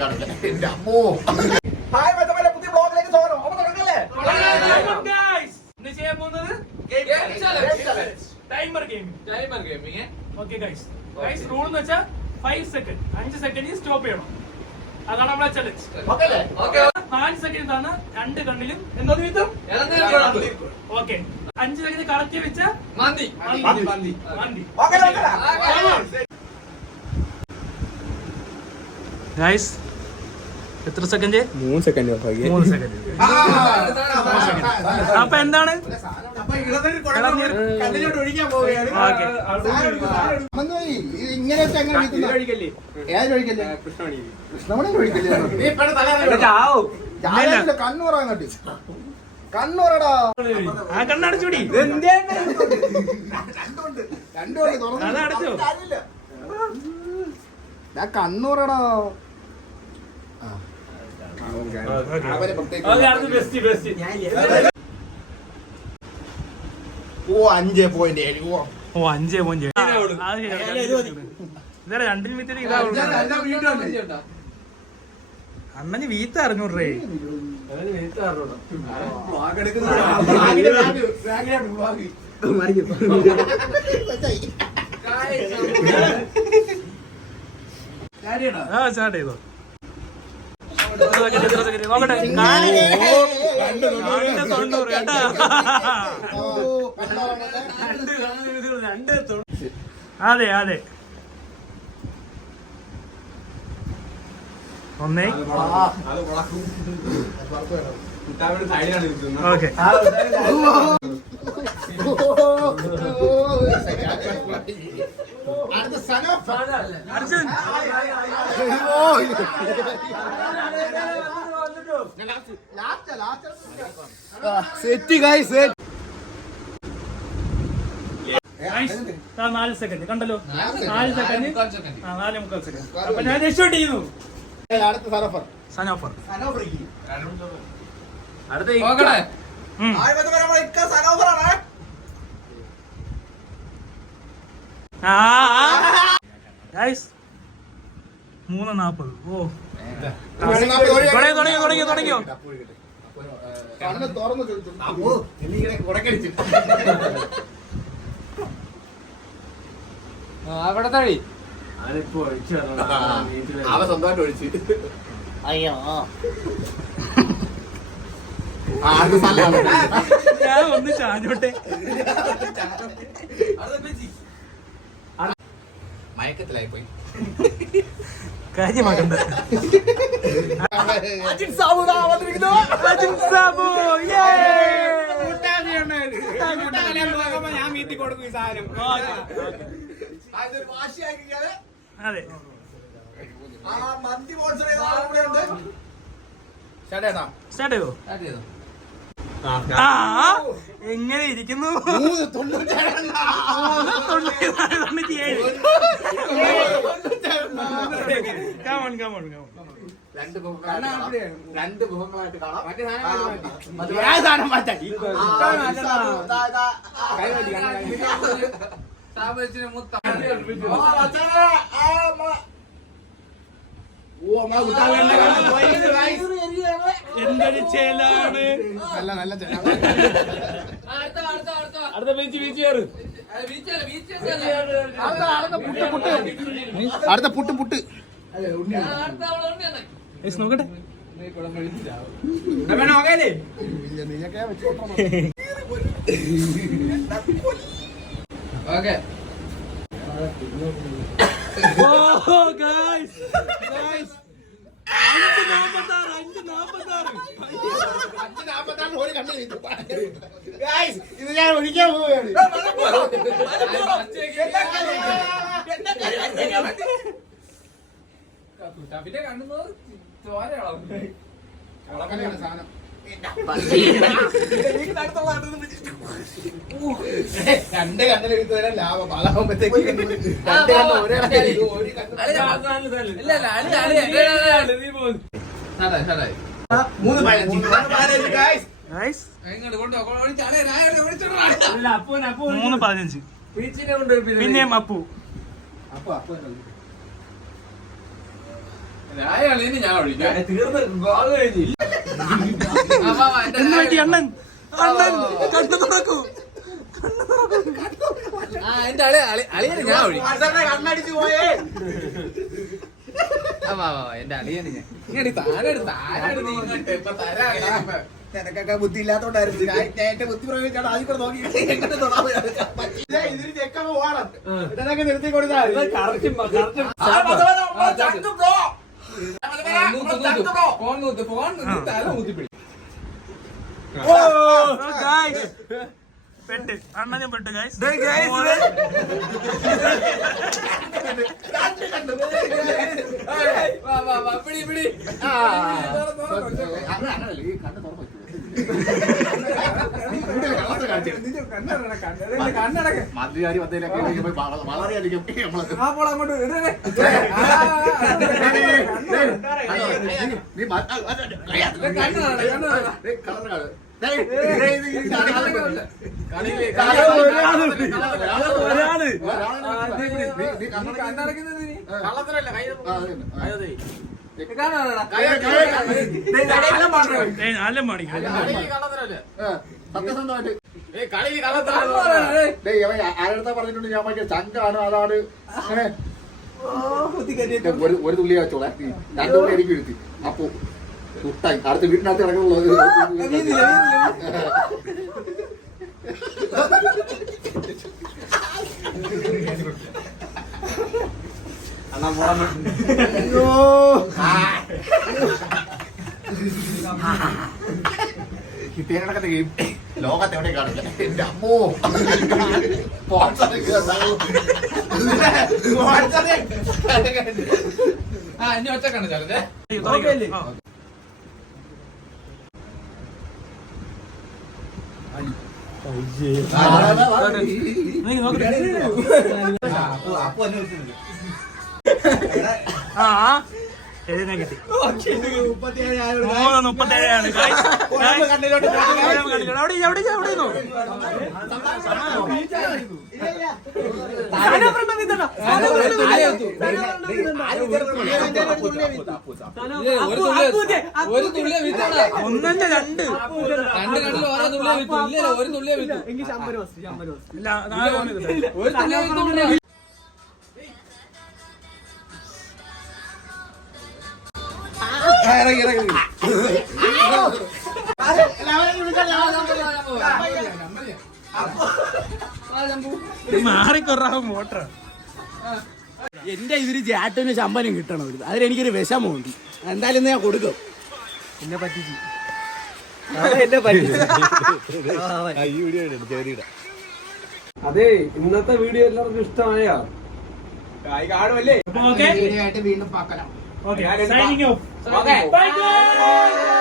കാണില്ല. എന്റെ അമ്മോ. ഹായ് മച്ചന്മാരെ, പുതിയ ബ്ലോഗിലേക്ക് സ്വാഗതം. അപ്പൊ തുടങ്ങല്ലേ? ഇന്ന് ചെയ്യാൻ പോകുന്നത് timer gaming. Okay guys, rule എന്ന് വെച്ചാൽ 5 സെക്കൻഡ് 5 സെക്കൻഡ് സ്റ്റോപ്പ് ചെയ്യണം. അതാണ് നമ്മളെ ചലഞ്ച്. 4 സെക്കൻഡ് ആണ് 2 കണ്ണിലും എന്തോ വീത്തും. ഓക്കെ, 5 സെക്കൻഡ് കറക്റ്റ് വെച്ച മന്തി. ഗൈസ് എത്ര സെക്കൻഡ്? 3 സെക്കൻഡ്. അപ്പൊ എന്താണ് കണ്ണൂറടാ കണ്ണടച്ചൂടി അതടച്ചോ കണ്ണൂറടാ. ഓ 5.7. ഓ 5.7. ഇതേ 2 മിനിറ്റ് ഇതാ അണ്ണന് വീത്ത 600 രൂപ. സ്റ്റാർട്ട് ചെയ്തോ. നോക്കട്ടെ. 290 കേട്ടാ. അതെ അതെ. 1. Okay. Arjun set guys, set. 4 second കണ്ടല്ലോ. 4 സെക്കൻഡ് 4.25 സെക്കൻഡ്. അപ്പൊ ഞാൻ രക്ഷോട്ട് ചെയ്യുന്നു. അടുത്ത സനോഫർ. അടുത്ത 3:40. ഓ തുടങ്ങിയോ. അവിടെ തഴി അവ സ്വന്തമായിട്ട് ഒഴിച്ച്. അയ്യോ ഞാൻ ഒന്ന് ചാഞ്ഞോട്ടെ. മയക്കത്തിലായി പോയി. കാര്യമാക്കണ്ട. അജിൻ സാബു ഞാൻ വീട്ടിൽ കൊടുക്കും ഈ സാധനം. അതെ. മന്തി സ്റ്റാർട്ട് ചെയ്തോ. എങ്ങനെ ഇരിക്കുന്നു? 97. രണ്ട് മുഖങ്ങളായിട്ട് കാണാം. എന്തൊരു ചേലാണ്. നല്ല അടുത്ത ബീച്ച് കയറ്. അടുത്ത പുട്ട് നോക്കട്ടെ. ഓക്കെ. Oh, guys. 5:46. ഇത് ഞാൻ ഒഴിക്കാൻ പോവുകയാണ്. രണ്ട് കണ്ണിൽ എടുത്ത് വരാൻ ലാഭം. അതാകുമ്പോഴത്തേക്ക് പിന്നെയും അപ്പു. ഞാൻ വിളിക്കാം. തീർന്ന് ഗോൾ കഴിഞ്ഞു. എന്ന് പറ്റി അണ്ണൻ അണ്ണൻ കണ്ണു തുറക്കൂ. എന്റെ അളിയനെ ഞാൻ വിളിക്കാം. കണ്ണടിച്ചു പോയേ. എന്റെ അളിയനെ ഞാൻ ഇങ്ങോട്ട് താഴെ നീങ്ങട്ടെ. ഇപ്പൊ തരാം. നിനക്കൊക്കെ ബുദ്ധി ഇല്ലാത്തോണ്ടായിരുന്നു. ഞാൻ എന്റെ ബുദ്ധി പ്രയോഗിച്ചാണ് ആദ്യം കൂടെ നോക്കി എങ്ങനെ തൊടാൻ ഇതിന് ചെക്കങ്ങ് പോകണം. ഇതൊക്കെ നിർത്തി കൊടുത്താൽ ഫോൺ തല മുത്തിപ്പിടി. പെട്ട് അണ്ണനും പെട്ട് ഗൈസ്. പിടി മന്ത്രിയാരി വളരെയധികം സത്യസന്ധമായിട്ട് ആരെടുത്താ പറഞ്ഞിട്ടുണ്ട് ഞാൻ ഭയങ്കര ചങ്കാണ് അതാണ് അങ്ങനെ ഒരു തുള്ളി വെച്ചോളെ 2 തുള്ളി എനിക്ക് എടുത്തി അപ്പൊ കുട്ടായി അടുത്ത വീട്ടിനകത്ത് ഇറങ്ങുള്ളത് കിട്ടിയ ഗെയിം ലോകത്ത് എവിടെ കാണില്ല. എന്റെ അമ്മോ ഇനി ഒറ്റക്കാണ് ചേർന്നേ. കിട്ടി 37 ഒരു തുള്ളിയെ വിത്തടാ. ഒന്നല്ല രണ്ട് കണ്ണിൽ ഓരോ തുള്ളിയെ വിത്തു. ഇല്ല ഒരു തുള്ളിയെ വിത്തു. ഒരു തുള്ളിയെ വിത്തു. മാറിക്കൊറാവും മോട്ടർ. എന്റെ ഇതിന് ചേട്ടന് ശമ്പളം കിട്ടണം. അതിലെനിക്കൊരു വിഷമമുണ്ട്. എന്തായാലും ഞാൻ കൊടുക്കും. എന്നെ പറ്റിച്ചു. അതെ, ഇന്നത്തെ വീഡിയോ എല്ലാവർക്കും ഇഷ്ടമായോ? വീണ്ടും പാക്കണം. Okay, signing off. Okay. Bye guys.